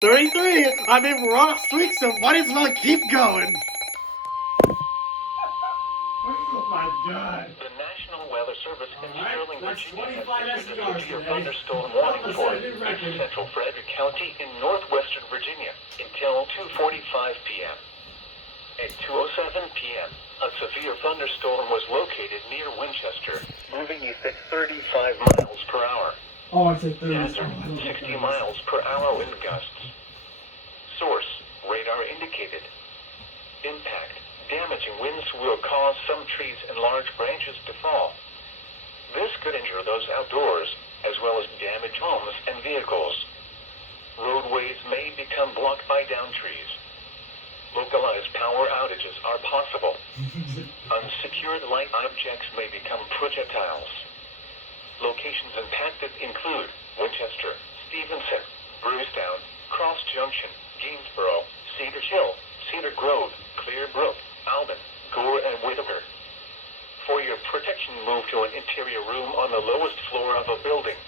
33. I'm in raw streak, so might as well keep going. Oh my God. The National Weather Service in All right, Sterling, that's Virginia 25 has issued a SDRs severe today. thunderstorm warning Let's for set a new record. central Frederick County in northwestern Virginia until 2:45 p.m. At 2:07 p.m., a severe thunderstorm was located near Winchester, moving east at 35 miles per hour. Oh, I said 30. Hazard, 60 miles per hour wind gusts. Source, radar indicated. Impact, damaging winds will cause some trees and large branches to fall. This could injure those outdoors, as well as damage homes and vehicles. Roadways may become blocked by downed trees. Localized power outages are possible. Unsecured light objects may become projectiles. Locations impacted include Winchester, Stevenson, Brucetown, Cross Junction, Gainsboro, Cedar Hill, Cedar Grove, Clear Brook, Albin, Gore, and Whitaker. For your protection, move to an interior room on the lowest floor of a building.